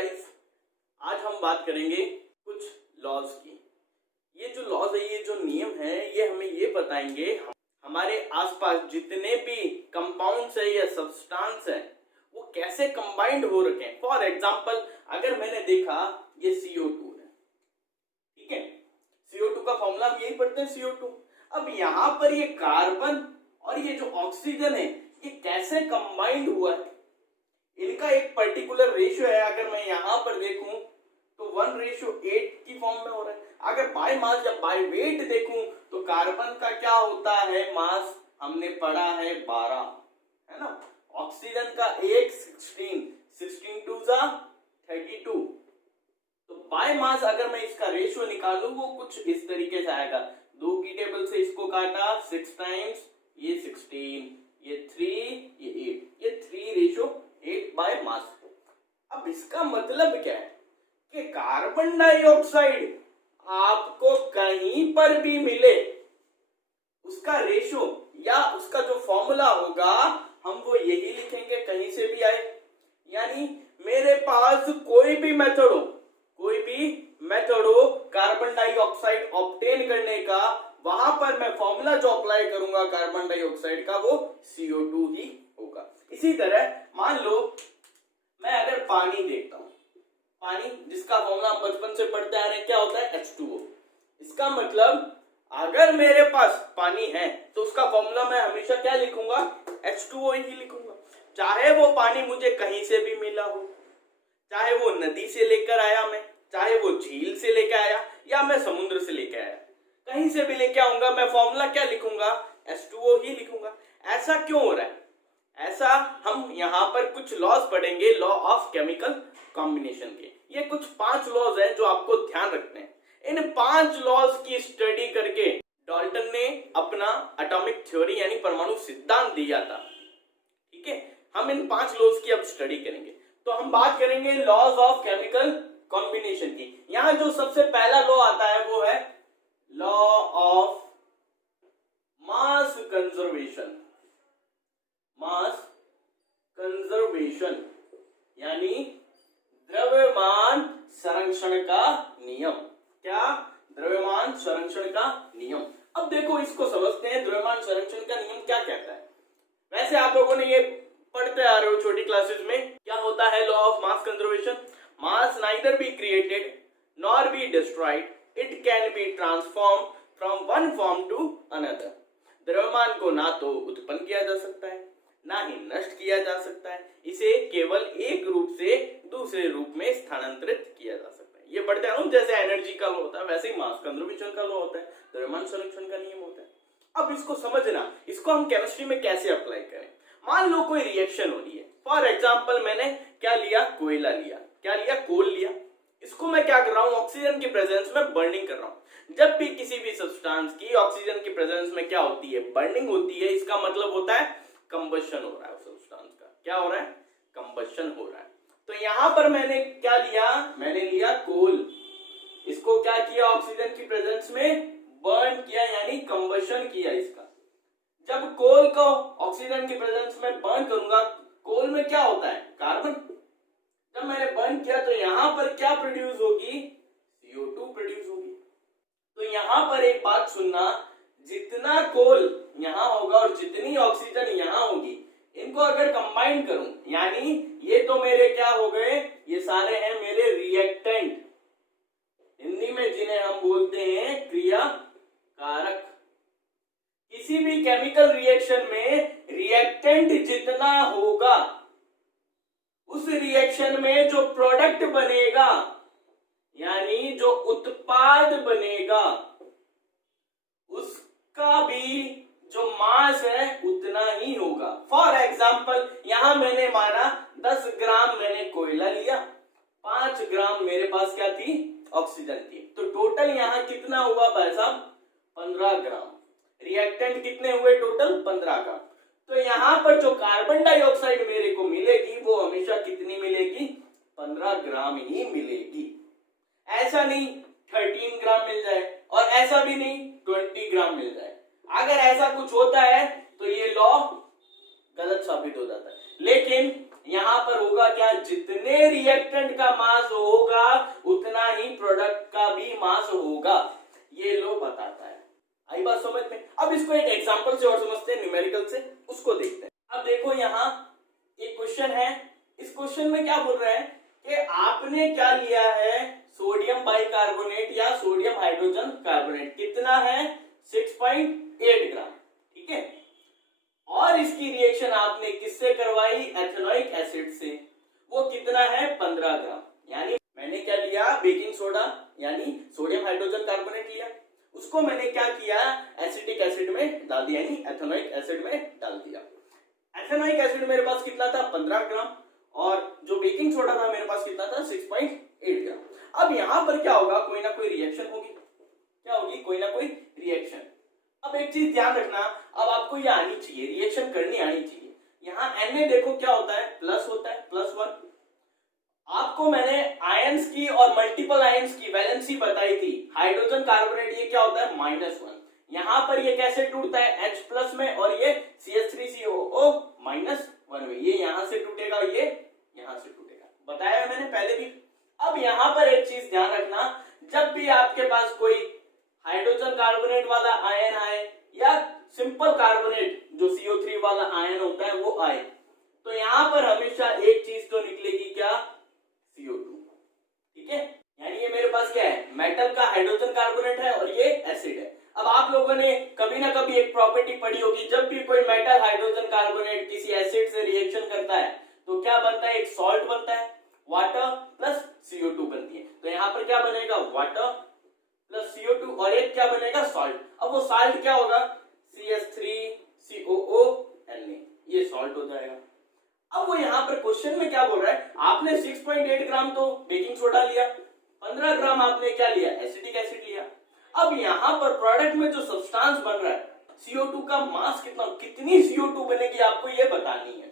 Guys, आज हम बात करेंगे कुछ लॉज की। ये जो लॉज है, ये जो नियम है, ये हमें ये बताएंगे हमारे आसपास जितने भी कंपाउंड्स है या सब्सटेंस है वो कैसे कंबाइंड हो रखे हैं। फॉर एग्जांपल, अगर मैंने देखा ये CO2 है, ठीक है, CO2 का फॉर्मूला हम यही पढ़ते हैं CO2। अब यहाँ पर ये कार्बन और ये जो ऑक्सीजन है ये कैसे कंबाइंड हुआ है, इनका एक पर्टिकुलर रेशियो है। अगर मैं यहाँ पर देखूं तो 1:8 की फॉर्म में हो रहा है। अगर बाय मास या बाय वेट देखूं तो कार्बन का क्या होता है मास, हमने पढ़ा है 12, है ना। ऑक्सीजन का 16 2 जा 32। तो बाय मास अगर मैं इसका रेशियो निकालूं वो कुछ इस तरीके से आएगा। 2 की टेबल से इसको काटा 6 टाइम्स, ये 16, ये 3, ये 8, ये 3:8 बाय मास। अब इसका मतलब क्या है कि कार्बन डाइऑक्साइड आपको कहीं पर भी मिले, उसका रेशियो या उसका जो फॉर्मूला होगा हम वो यही लिखेंगे, कहीं से भी आए। यानी मेरे पास कोई भी मेथड हो कार्बन डाइऑक्साइड ऑब्टेन करने का, वहां पर मैं फॉर्मूला जो अप्लाई करूंगा कार्बन डाइऑक्साइड का वो CO2 ही होगा। इसी तरह मान लो मैं अगर पानी देखता हूं, पानी जिसका फॉर्मूला बचपन से पढ़ते आ रहे हैं, क्या होता है H2O। इसका मतलब अगर मेरे पास पानी है तो उसका फॉर्मूला मैं हमेशा क्या लिखूंगा, H2O ही लिखूंगा। चाहे वो पानी मुझे कहीं से भी मिला हो, चाहे वो नदी से लेकर आया मैं, चाहे वो झील से लेकर आया या मैं समुद्र से लेकर आया, कहीं से भी लेके आऊंगा, मैं फॉर्मूला क्या लिखूंगा, H2O ही लिखूंगा। ऐसा क्यों हो रहा है? ऐसा हम यहाँ पर कुछ लॉज पढ़ेंगे, लॉ ऑफ केमिकल कॉम्बिनेशन के। ये कुछ 5 लॉज हैं जो आपको ध्यान रखने हैं। इन 5 लॉज की स्टडी करके डाल्टन ने अपना एटॉमिक थ्योरी यानी परमाणु सिद्धांत दिया था, ठीक है। हम इन 5 लॉज की अब स्टडी करेंगे। तो हम बात करेंगे लॉज ऑफ केमिकल कॉम्बिनेशन की। यहाँ जो सबसे पहला लॉ आता है वो है law of mass conservation. Mass conservation यानी द्रव्यमान संरक्षण का नियम। क्या? द्रव्यमान संरक्षण का नियम। अब देखो इसको समझते हैं, द्रव्यमान संरक्षण का नियम क्या कहता है। वैसे आप लोगों ने ये पढ़ते आ रहे हो छोटी क्लासेस में। क्या होता है law of mass conservation? Mass neither be created nor be destroyed, it can be transform from one form to another. द्रव्यमान को ना तो उत्पन्न किया जा सकता है ना ही नष्ट किया जा सकता है, इसे केवल एक रूप से दूसरे रूप में स्थानांतरित किया जा सकता है। ये पढ़ते हैं जैसे एनर्जी का लॉ होता है वैसे ही मास कंजर्वेशन का लॉ होता है, द्रव्यमान संरक्षण का नियम होता है। अब इसको समझना, इसको हम केमिस्ट्री में कैसे अप्लाई करें। मान लो कोई रिएक्शन हो रही है, फॉर एग्जाम्पल मैंने क्या लिया, कोयला लिया, क्या लिया, कोल लिया। इसको मैं क्या कर रहा हूं, ऑक्सीजन की प्रेजेंस में बर्निंग कर रहा हूं। जब भी किसी भी सब्सटेंस की ऑक्सीजन की प्रेजेंस में क्या होती है, बर्निंग होती है, इसका मतलब होता है कंबशन हो रहा है। सब्सटेंस का क्या हो रहा है, कंबशन हो रहा है। तो यहां पर मैंने क्या लिया, मैंने लिया कोल। इसको क्या किया, ऑक्सीजन की प्रेजेंस में बर्न किया यानी कंबशन किया इसका। जब कोल को ऑक्सीजन की प्रेजेंस में बर्न करूंगा, कोल में क्या होता है, कार्बन। जब मैंने बर्न किया तो यहां पर क्या प्रोड्यूस होगी, CO2 प्रोड्यूस होगी। तो यहां पर एक बात सुनना, जितना कोल यहां होगा और जितनी ऑक्सीजन यहां होगी, इनको अगर कंबाइन करूं, यानी ये तो मेरे क्या हो गए, ये सारे हैं मेरे रिएक्टेंट, हिंदी में जिन्हें हम बोलते हैं क्रिया कारक। किसी भी केमिकल रिएक्शन में रिएक्टेंट जितना होगा, उस रिएक्शन में जो प्रोडक्ट बनेगा यानी जो उत्पाद बनेगा, उसका भी जो मास है उतना ही होगा। फॉर एग्जाम्पल यहां मैंने माना 10 ग्राम मैंने कोयला लिया, 5 ग्राम मेरे पास क्या थी, ऑक्सीजन थी। तो टोटल यहां कितना हुआ भाई साहब, 15 ग्राम। रिएक्टेंट कितने हुए टोटल, 15 ग्राम। तो यहां पर जो कार्बन डाइऑक्साइड मेरे को मिलेगी वो हमेशा कितनी मिलेगी, 15 ग्राम ही मिलेगी। ऐसा नहीं 13 ग्राम मिल जाए और ऐसा भी नहीं 20 ग्राम मिल जाए। अगर ऐसा कुछ होता है तो ये लॉ गलत साबित हो जाता है। लेकिन यहाँ पर होगा क्या, जितने रिएक्टेंट का मास होगा उतना ही प्रोडक्ट का भी मास होगा, ये लो बताता है। आई बात समझ में? अब इसको एक एग्जांपल से और समझते हैं, न्यूमेरिकल से, उसको देखते हैं। अब देखो यहाँ एक क्वेश्चन है, इस क्वेश्चन में क्या बोल रहे हैं कि आपने क्या लिया है, सोडियम बाइकार्बोनेट या सोडियम हाइड्रोजन कार्बोनेट, कितना है 6.8 ग्राम, ठीक है, और इसकी रिएक्शन आपने किससे करवाई, एथेनोइक एसिड से, वो कितना है 15 ग्राम। यानी मैंने क्या लिया, बेकिंग सोडा यानी सोडियम हाइड्रोजन कार्बोनेट लिया, उसको मैंने क्या किया, एसिटिक एसिड में डाल दिया, यानी एथेनोइक एसिड में डाल दिया। एथेनोइक एसिड मेरे पास कितना था 15 ग्राम, और जो बेकिंग सोडा था मेरे पास कितना था 6.8 ग्राम। अब यहां पर क्या होगा, कोई ना कोई रिएक्शन होगी, क्या होगी, कोई ना कोई रिएक्शन। अब एक चीज ध्यान रखना, अब आपको ये आनी चाहिए, रिएक्शन करनी आनी चाहिए। यहाँ Na देखो क्या होता है, प्लस होता है, +1। आपको मैंने आयंस की और मल्टीपल आयंस की वैलेंसी बताई थी, हाइड्रोजन कार्बोनेट ये क्या होता है -1। यहाँ पर ये कैसे टूटता है, H+ में, और ये CH3COO -1 में, ये यहां से टूटेगा, ये यहां से टूटेगा, बताया मैंने पहले भी। अब यहां पर एक चीज ध्यान रखना, जब भी आपके पास कोई हाइड्रोजन कार्बोनेट वाला आयन आए या सिंपल कार्बोनेट जो CO3 वाला आयन होता है वो आए, तो यहां पर हमेशा एक चीज तो निकलेगी, क्या, CO2, ठीक है। यानी ये मेरे पास क्या है, मेटल का हाइड्रोजन कार्बोनेट है और ये एसिड है। अब आप लोगों ने कभी ना कभी एक प्रॉपर्टी पढ़ी होगी, जब भी कोई मेटल हाइड्रोजन कार्बोनेट किसी एसिड से रिएक्शन करता है तो क्या बनता है, एक सॉल्ट बनता है, वाटर प्लस CO2 बनती है। तो यहाँ पर क्या बनेगा, वाटर प्लस CO2, और एक क्या बनेगा, सॉल्ट। अब वो सॉल्ट क्या होगा, CH3COO Na, ये सॉल्ट हो जाएगा। अब वो यहाँ पर क्वेश्चन में क्या बोल रहा है, आपने 6.8 ग्राम तो बेकिंग सोडा लिया, 15 ग्राम आपने क्या लिया, एसिटिक एसिड लिया। अब यहाँ पर प्रोडक्ट में जो सब्सटेंस बन रहा है, CO2 का मास कितना, कितनी CO2 बनेगी आपको ये बतानी है।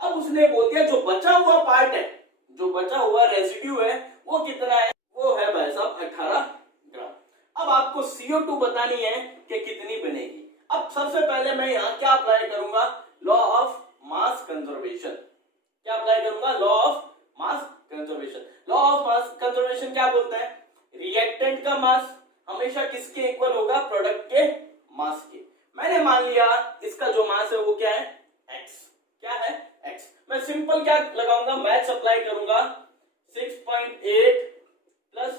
अब उसने बोल दिया जो बचा हुआ पार्ट है, जो बचा हुआ रेसिड्यू है वो कितना है, वो है भाई साहब 18 ग्राम। अब आपको CO2 बतानी है कि कितनी बनेगी। अब सबसे पहले मैं यहाँ क्या अप्लाई करूंगा, लॉ ऑफ मास कंजर्वेशन। क्या अप्लाई करूंगा, law of mass conservation. Law of mass conservation क्या बोलता है, रिएक्टेंट का मास हमेशा किसके इक्वल होगा, प्रोडक्ट के मास के। मैंने मान लिया इसका जो मास है वो क्या है, x, क्या है, x। मैं सिंपल क्या लगाऊंगा, मैथ्स अप्लाई करूंगा, 6.8 प्लस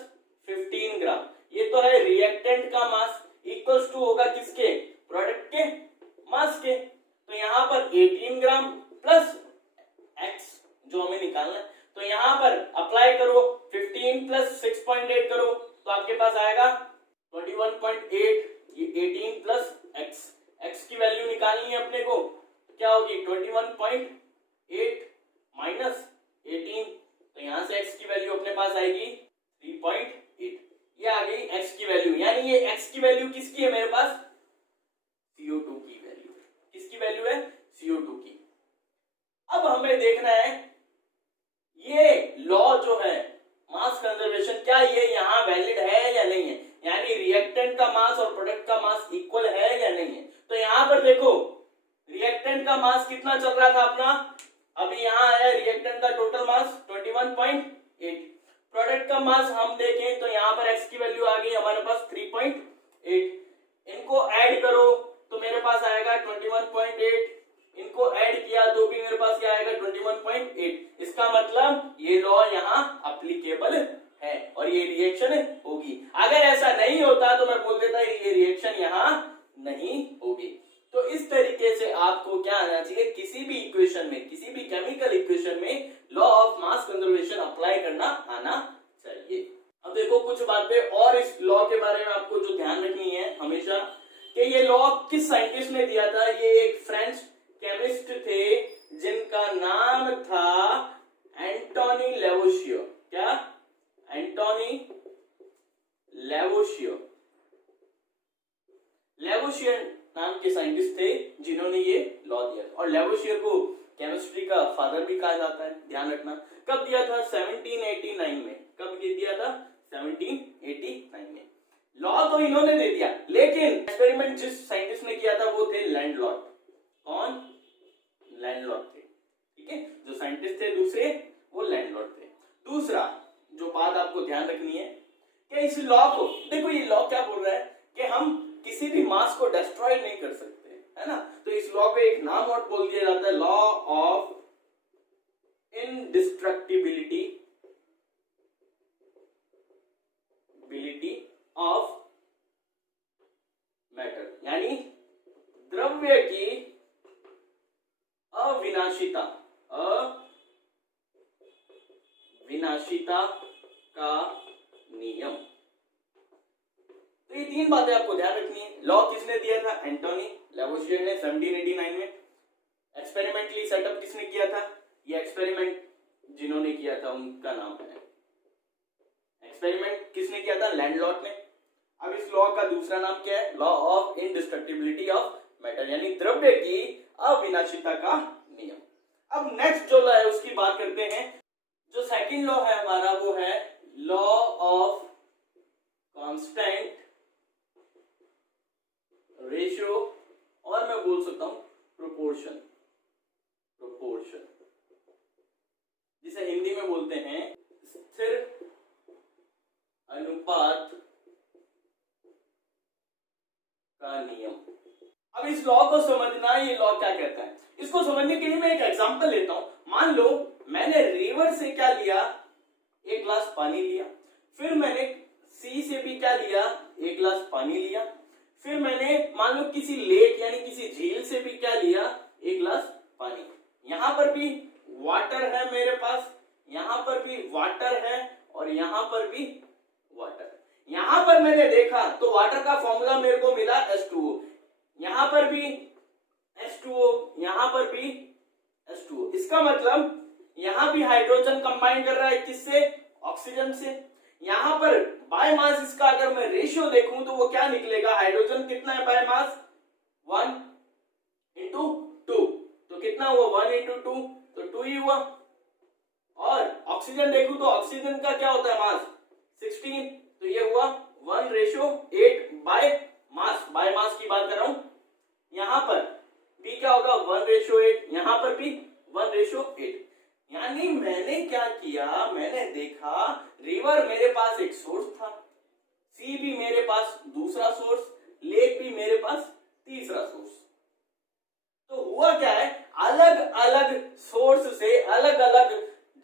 15 ग्राम, ये तो है रिएक्टेंट का मास, इक्वल्स टू होगा किसके, प्रोडक्ट के मास के। तो यहां पर 18 ग्राम प्लस x जो हमें निकालना है, तो यहां पर अप्लाई करो, 15 प्लस 6.8 करो तो आपके पास आएगा 21.8, ये 18 प्लस x की वैल्यू निकालनी है अपने को, क्या होगी 21.8 माइनस 18, तो यहां से x की वैल्यू अपने पास आएगी 3.8, ये आ गई x की वैल्यू। यानी ये x की वैल्यू किसकी है मेरे पास, CO2 की वैल्यू। किसकी वैल्यू है, CO2 की। अब हमें देखना है ये लॉ जो है मास कंजर्वेशन, क्या ये यहाँ वैलिड है या नहीं है, यानी रिएक्टेंट का मास और प्रोडक्ट का मास इक्वल है या नहीं है। तो यहाँ पर देखो रिएक्टेंट का मास कितना चल रहा था अपना, अभी यहाँ आया रिएक्टेंट का टोटल मास 21.8, प्रोडक्ट का मास हम देखें तो यहाँ पर x की वैल्यू आ गई हमारे पास 3.8, इनको ऐड करो तो मेरे पास आएगा 21.8, इनको ऐड किया तो भी मेरे पास क्या आएगा 21.8। इसका मतलब ये लॉ यहाँ अप्लीकेबल है और ये रिएक्शन होगी। अगर ऐसा नहीं होता तो मैं बोल देता ये रिएक्शन यहाँ नहीं होगी। तो इस तरीके से आपको क्या आना चाहिए, किसी भी इक्वेशन में, किसी भी केमिकल इक्वेशन में law of mass conservation apply करना आना चाहिए। अब देखो कुछ बातें और इस लॉ के बारे में आपको जो ध्यान रखनी है हमेशा, कि ये लॉ किस साइंटिस्ट ने दिया था। ये एक फ्रेंच केमिस्ट थे जिनका नाम था एंटोनी लेवोशियर। क्या, एंटोनी लेवोशियर। लेवोशियर नाम के साइंटिस्ट थे जिन्होंने ये लॉ दिया था, और लेवोशियर को केमिस्ट्री का फादर भी कहा जाता है, ध्यान रखना। कब दिया था, 1789 में। कब दिया था, 1789 में। लॉ तो इन्होंने दे दिया, लेकिन एक्सपेरिमेंट जिस साइंटिस्ट ने किया था वो थे लैंडलॉर्ड। कौन, लैंडलॉर्ड थे, ठीक ठीक है, जो साइंटिस्ट थे दूसरे वो लैंडलॉर्ड थे। दूसरा जो बात आपको ध्यान रखनी है कि इस लॉ को देखो, ये लॉ क्या बोल रहा है कि हम किसी भी मास को डिस्ट्रॉय नहीं कर सकते, है ना। तो इस लॉ को एक नाम और बोल दिया जाता है लॉ ऑफ इनडिस्ट्रक्टिबिलिटी ऑफ मैटर, यानी द्रव्य की अविनाशिता का नियम। तो ये तीन बातें आपको ध्यान रखनी है। लॉ किसने दिया था? एंटोनी लैवोसियर ने 1789 में। एक्सपेरिमेंटली सेटअप किसने किया था? ये एक्सपेरिमेंट जिन्होंने किया था उनका नाम है, एक्सपेरिमेंट किसने किया था? लैंडलॉर्ड ने। अब इस लॉ का दूसरा नाम क्या है? लॉ ऑफ इनडिस्ट्रक्टिबिलिटी ऑफ मैटर, यानी द्रव्य की अविनाशिता का नियम। अब नेक्स्ट जो लॉ है उसकी बात करते हैं। जो सेकंड लॉ है हमारा वो है लॉ ऑफ कांस्टेंट रेशियो, और मैं बोल सकता हूं प्रोपोर्शन, जिसे हिंदी में बोलते हैं स्थिर अनुपात का नियम। अब इस लॉ को समझना, ये लॉ क्या कहता है, इसको समझने के लिए मैं एक एग्जांपल लेता हूं। मान लो मैंने रिवर से क्या लिया? एक गिलास पानी लिया। फिर मैंने सी से भी क्या लिया? एक गिलास पानी लिया। फिर मैंने मान लो किसी लेक यानी किसी झील से भी क्या लिया? एक गिलास पानी। यहां पर भी वाटर है मेरे पास, यहां पर भी वाटर है, और यहां पर भी वाटर। यहां पर मैंने देखा तो वाटर का फॉर्मूला मेरे को मिला H2O, यहां पर भी H2O, यहां पर भी H2O। इसका मतलब यहां भी हाइड्रोजन कंबाइन कर रहा है किससे? ऑक्सीजन से। यहां पर बाय मास इसका अगर मैं रेशियो देखूं तो वो क्या निकलेगा? हाइड्रोजन कितना है बाय मास? 1:2। तो कितना हुआ? 1:2, तो 2 ही हुआ। और ऑक्सीजन देखूं तो ऑक्सीजन का क्या होता है मास? 16, तो ये हुआ 1:8 बाय मास की बात कर रहा हूं। यहां पर भी क्या होगा? 1:8, यहां पर भी 1:8। यानी मैंने क्या किया? मैंने देखा रिवर मेरे पास एक सोर्स था, सी भी मेरे पास दूसरा सोर्स, लेक भी मेरे पास तीसरा सोर्स। तो हुआ क्या है? अलग अलग सोर्स से, अलग अलग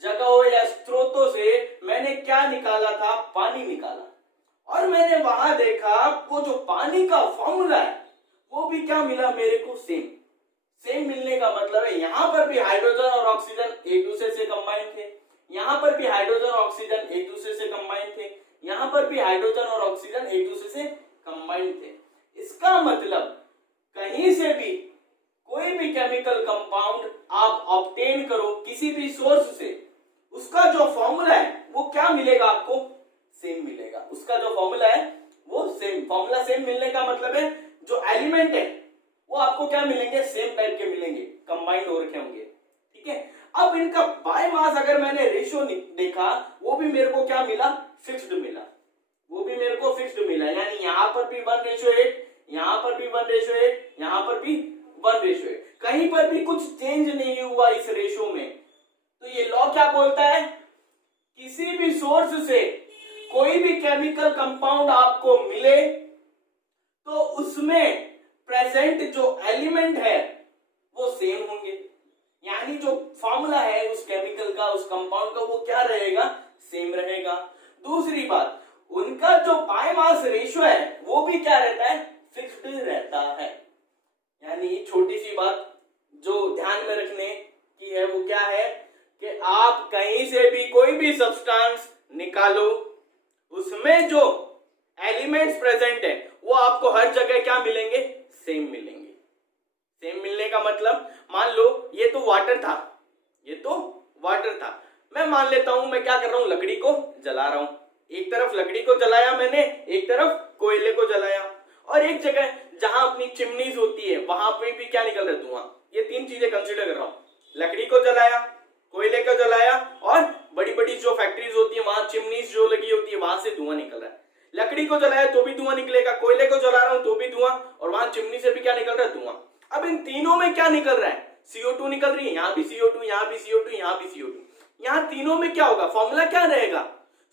जगहों या स्रोतों से मैंने क्या निकाला था? पानी निकाला। और मैंने वहां देखा वो जो पानी का फॉर्मूला है वो भी क्या मिला मेरे को? सेम मिलने का मतलब है यहां पर भी हाइड्रोजन और ऑक्सीजन एक दूसरे से कंबाइन थे, यहां पर भी हाइड्रोजन और ऑक्सीजन एक दूसरे से कंबाइन थे, यहां पर भी हाइड्रोजन और ऑक्सीजन एक दूसरे से कंबाइन थे। इसका मतलब कहीं से भी कोई भी केमिकल कंपाउंड आप ऑब्टेन करो किसी भी सोर्स से, उसका जो फॉर्मूला है वो क्या मिलेगा आपको? सेम मिलेगा। उसका जो फॉर्मूला है वो सेम, फॉर्मूला सेम मिलने का मतलब है जो एलिमेंट है वो आपको क्या मिलेंगे? सेम टाइप के मिलेंगे, कंबाइंड हो रखे होंगे, ठीक है। अब इनका बाय मास अगर मैंने रेशियो देखा वो भी मेरे को क्या मिला? फिक्स्ड मिला, वो भी मेरे को फिक्स्ड मिला। यानी यहां पर भी 1:8, यहां पर भी 1:8, यहां पर भी 1:8, कहीं पर भी कुछ चेंज नहीं हुआ इस रेशियो में। तो ये लॉ क्या बोलता है? किसी भी सोर्स से कोई भी केमिकल कंपाउंड आपको मिले तो उसमें प्रेजेंट जो एलिमेंट है वो सेम होंगे, यानी जो फॉर्मूला है उस केमिकल का, उस कंपाउंड का, वो क्या रहेगा? सेम रहेगा। दूसरी बात, उनका जो बाय मास रेशियो है वो भी क्या रहता है? फिक्स्ड रहता है। यानी छोटी सी बात जो ध्यान में रखने की है वो क्या है कि आप कहीं से भी कोई भी सब्सटेंस निकालो, उसमें जो एलिमेंट्स प्रेजेंट है वो आपको हर जगह क्या मिलेंगे? सेम मिलेंगे। सेम मिलने का मतलब मान लो ये तो वाटर था, ये तो वाटर था, मैं मान लेता हूं मैं क्या कर रहा हूं? लकड़ी को जला रहा हूं। एक तरफ लकड़ी को जलाया मैंने, एक तरफ कोयले को जलाया, और एक जगह जहां अपनी चिमनीज होती है वहां पे भी क्या निकल रहा है? धुआं। ये तीन चीजें कंसीडर कर रहा हूं, लकड़ी को जलाया, कोयले को जलाया, और बड़ी बड़ी जो फैक्ट्रीज होती है वहां चिमनीज जो लगी होती है वहां से धुआं निकल रहा है। लकड़ी को जलाया तो भी धुआं निकलेगा, कोयले को जला रहा हूं तो भी धुआं, और वहां चिमनी से भी क्या निकल रहा है? धुआं। अब इन तीनों में क्या निकल रहा है? CO2 निकल रही है, यहाँ भी CO2, यहाँ भी CO2, यहाँ भी CO2। यहाँ तीनों में क्या होगा, फॉर्मूला क्या रहेगा,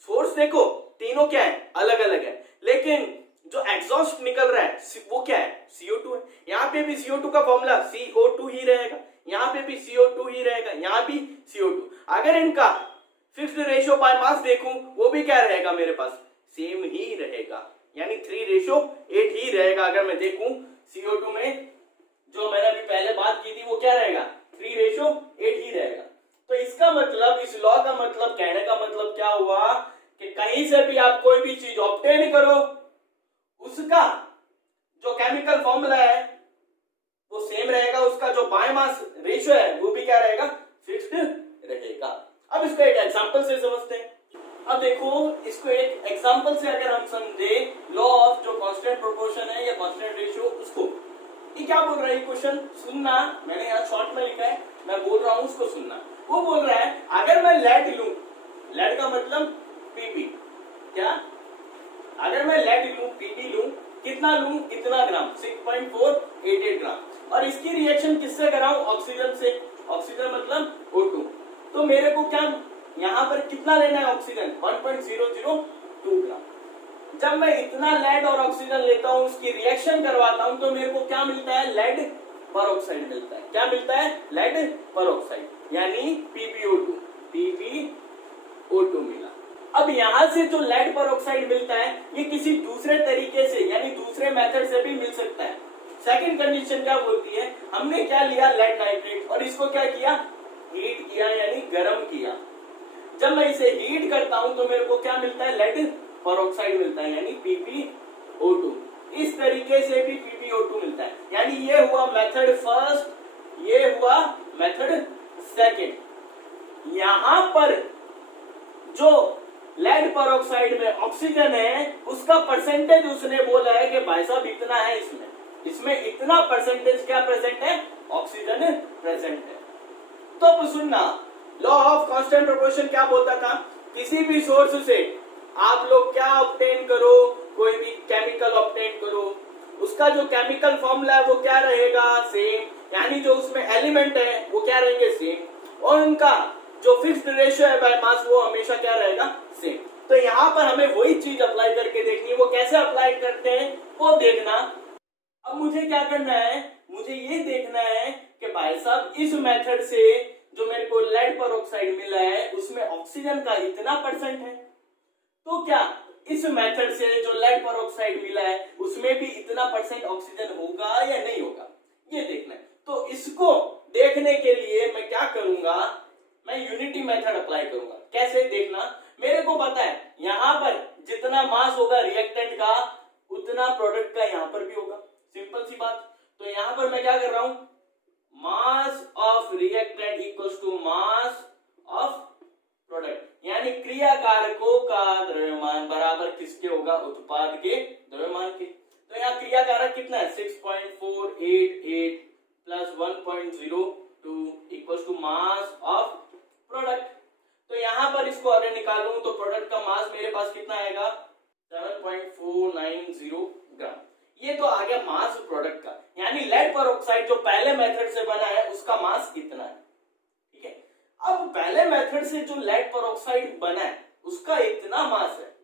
सोर्स देखो तीनों क्या है, अलग अलग है, लेकिन जो एग्जॉस्ट निकल रहा है वो क्या है, CO2 है। यहाँ पे भी CO2 का फॉर्मूला CO2 ही रहेगा, यहाँ पे भी CO2 ही रहेगा, यहाँ भी CO2। अगर इनका फिक्स्ड रेशियो बाय मास देखूं, वो भी क्या रहेगा मेरे पास, सेम ही रहेगा, यानी 3:8 ही रहेगा। अगर मैं देखूं CO2 में जो मैंने अभी पहले बात की थी वो क्या रहेगा, 3:8 ही रहेगा। तो इसका मतलब, इस लॉ का मतलब, कहने का मतलब क्या हुआ कि कहीं से भी आप कोई भी चीज ऑब्टेन करो, उसका जो केमिकल फॉर्मूला है वो सेम रहेगा, उसका जो बाय मास रेशियो है वो भी क्या रहेगा, फिक्स्ड रहेगा। अब इसको एक एग्जांपल से समझते हैं। अब देखो इसको एक एग्जांपल से अगर हम समझे, लॉ ऑफ जो कांस्टेंट प्रोपोर्शन है या कांस्टेंट रेशियो, उसको ये क्या बोल रहा है क्वेश्चन, सुनना, मैंने यहाँ शॉर्ट में लिखा है, मैं बोल रहा हूं उसको सुनना। वो बोल रहा है अगर मैं लेड लूं, लेड का मतलब पीपी, क्या, अगर मैं लेड लूं, पीपी लूं, कितना लूं, इतना ग्राम, 6.488 ग्राम, और इसकी रिएक्शन किससे कराऊं, ऑक्सीजन से, ऑक्सीजन मतलब O2, तो मेरे को क्या यहाँ पर कितना लेना है ऑक्सीजन, 1.002 ग्राम। जब मैं इतना लेड और ऑक्सीजन लेता हूं, उसकी रिएक्शन करवाता हूं, तो मेरे को क्या मिलता है, लेड परऑक्साइड मिलता है। क्या मिलता है, लेड परऑक्साइड, यानी PbO2, PbO2 मिला। अब यहां से जो लेड परऑक्साइड मिलता है, ये किसी दूसरे तरीके से यानी दूसरे मेथड से भी मिल सकता है। सेकंड कंडीशन क्या बोलती है, हमने क्या लिया, लेड नाइट्रेट, और इसको क्या किया, हीट किया, यानी गर्म किया। जब मैं इसे हीट करता हूं तो मेरे को क्या मिलता है, लेड परऑक्साइड मिलता है, यानी PbO2। इस तरीके से भी PbO2 मिलता है। यानी ये हुआ मेथड फर्स्ट, ये हुआ मेथड सेकंड। यहां पर जो लेड परऑक्साइड में ऑक्सीजन है, उसका परसेंटेज उसने बोला है कि भाई साहब इतना है, इसमें इतना परसेंटेज क्या प्रेजेंट है, ऑक्सीजन प्रेजेंट है। तो अब सुनना, लॉ ऑफ कांस्टेंट प्रोपोर्शन क्या बोलता था, किसी भी सोर्स से आप लोग क्या ऑब्टेन करो, कोई भी केमिकल ऑब्टेन करो, उसका जो केमिकल फॉर्मूला है वो क्या रहेगा, सेम, यानी जो उसमें एलिमेंट है वो क्या रहेंगे, सेम, और उनका जो फिक्स्ड रेशियो है बाय मास वो हमेशा क्या रहेगा, सेम। तो यहाँ पर हमें वही चीज अप्लाई करके देखनी है, वो कैसे अप्लाई करते हैं वो देखना। अब मुझे क्या करना है, मुझे ये देखना है कि भाई साहब इस मेथड से जो मेरे को लेड परऑक्साइड मिला है उसमें ऑक्सीजन का इतना परसेंट है, तो क्या इस मेथड से जो लेड परऑक्साइड मिला है उसमें भी इतना परसेंट ऑक्सीजन होगा या नहीं होगा, ये देखना है। तो इसको देखने के लिए मैं क्या करूंगा, मैं यूनिटी मेथड अप्लाई करूंगा। कैसे देखना, मेरे को पता है यहां पर जितना मास होगा रिएक्टेंट का उतना प्रोडक्ट का यहां पर भी होगा, सिंपल सी बात। तो यहां पर मैं क्या कर रहा हूं, mass of reactant equals to mass of product, यानी क्रिया कारकों का द्रव्यमान बराबर किसके होगा, उत्पाद के द्रव्यमान के। तो यहाँ क्रिया कारक कितना है, 6.488 plus 1.02 equals to mass of product. तो यहाँ पर इसको अगर निकालूं तो प्रोडक्ट का मास मेरे पास कितना आएगा, 7.490 ग्राम। ये तो आ गया मास प्रोडक्ट का, यानी लेड परऑक्साइड जो पहले मेथड से बना है उसका मास कितना है, ठीक है। अब पहले मेथड से जो लेड परऑक्साइड बना है उसका इतना मास है,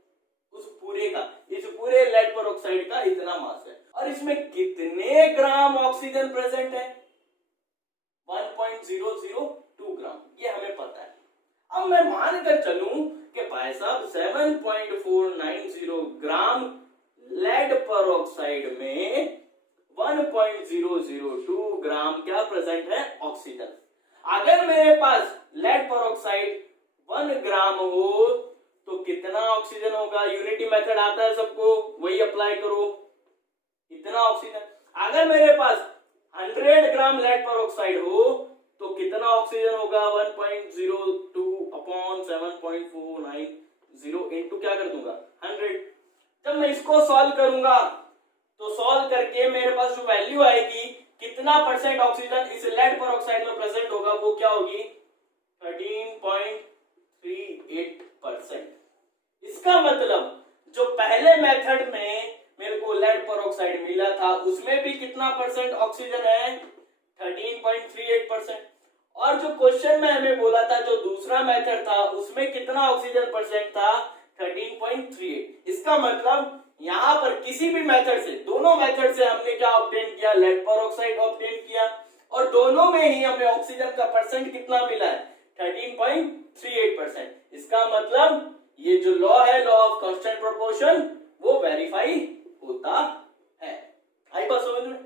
उस पूरे का, इस पूरे लेड परऑक्साइड का इतना मास है, और इसमें कितने ग्राम ऑक्सीजन प्रेजेंट है, 1.002 ग्राम, ये हमें पता है। अब मैं मानकर चलूं कि भाई साहब 7.490 ग्राम लेड परऑक्साइड में 1.002 ग्राम क्या प्रेजेंट है, ऑक्सीजन। अगर मेरे पास लेड परऑक्साइड 1 ग्राम हो तो कितना ऑक्सीजन होगा, यूनिटी मेथड आता है सबको, वही अप्लाई करो, इतना ऑक्सीजन। अगर मेरे पास 100 ग्राम लेड परऑक्साइड हो तो कितना ऑक्सीजन होगा, 1.02 अपॉन 7.490 इंटू क्या कर दूंगा, 100। जब मैं इसको सॉल्व करूंगा तो सॉल्व करके मेरे पास जो वैल्यू आएगी, कितना परसेंट ऑक्सीजन इस लेड परऑक्साइड में प्रेजेंट होगा, वो क्या होगी, 13.38%। इसका मतलब जो पहले मेथड में मेरे को लेड परऑक्साइड मिला था उसमें भी कितना परसेंट ऑक्सीजन है, 13.38%। दूसरा मेथड था उसमें कितना ऑक्सीजन परसेंट था 13.38। इसका मतलब यहां पर किसी भी मेथड से, दोनों मेथड से हमने क्या ऑब्टेन किया, लेड पेरोक्साइड ऑब्टेन किया और दोनों में ही हमें ऑक्सीजन का परसेंट कितना मिला है 13.38%। इसका मतलब ये जो लॉ है, लॉ ऑफ कांस्टेंट प्रोपोर्शन, वो वेरीफाई होता है। आई बात समझ में?